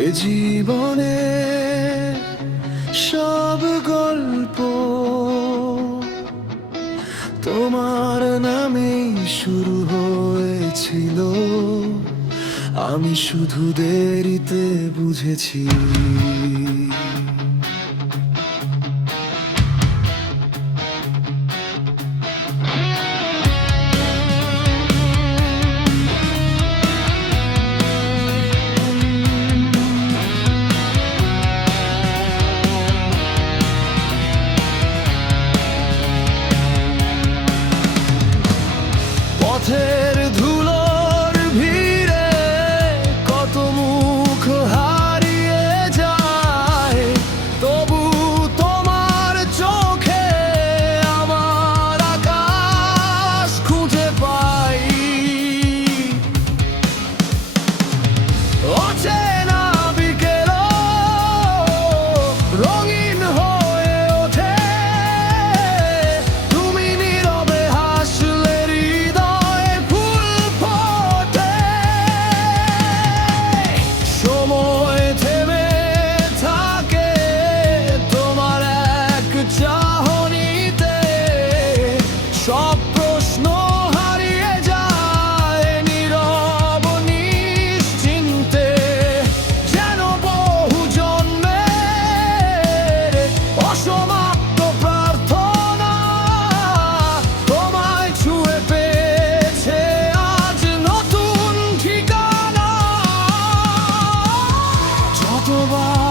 এ জীবনে সব গল্প তোমার নামেই শুরু হয়েছিল, আমি শুধু দেরিতে বুঝেছি। পথের ধুলোর ভিড়ে কত মুখ হারিয়ে যায়, তবু তোমার চোখে আমার আকাশ খুঁজে পাই। অচেনা বিকেলও রঙিন হয়ে ওঠে, তুমি নীরবে হাসলে হৃদয়ে ফুল ফোটে। সময় থেমে থাকে তোমার এক চাহনিতে, সব প্রশ্ন হারিয়ে যায় নীরব নিশ্চিন্তে। যেন বহু জন্মের অসমাপ্ত প্রার্থনা তোমায় ছুঁয়ে পেয়েছে আজ নতুন ঠিকানা। যতবার